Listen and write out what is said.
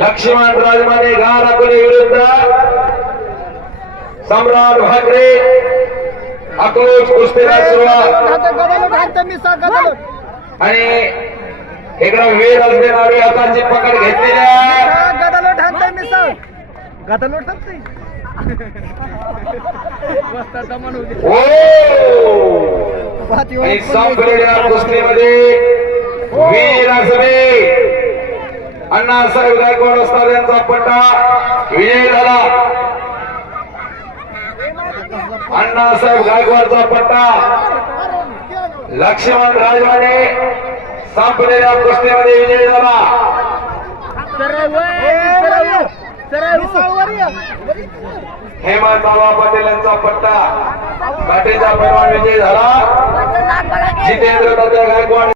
लक्ष्मण राजमाने गार अकोले विरुद्ध सम्राट भाकरे अकलूज कुस्तीला सुरुवात. आणि इकडं वीर असलेली हातांची पकड घेतलेल्या संपलेल्या कुस्तीमध्ये अण्णासाहेब गायकवाड असणार यांचा पट्टा. विजय झाला. अण्णासाहेब गायकवाडचा पट्टा. लक्ष्मण राजवाने संपलेल्या कुस्तीमध्ये विजय झाला. हेमंत बाबा पाटील यांचा पट्टा. पाटीलचा पैलवान विजय झाला. जितेंद्र दादा गायकवाड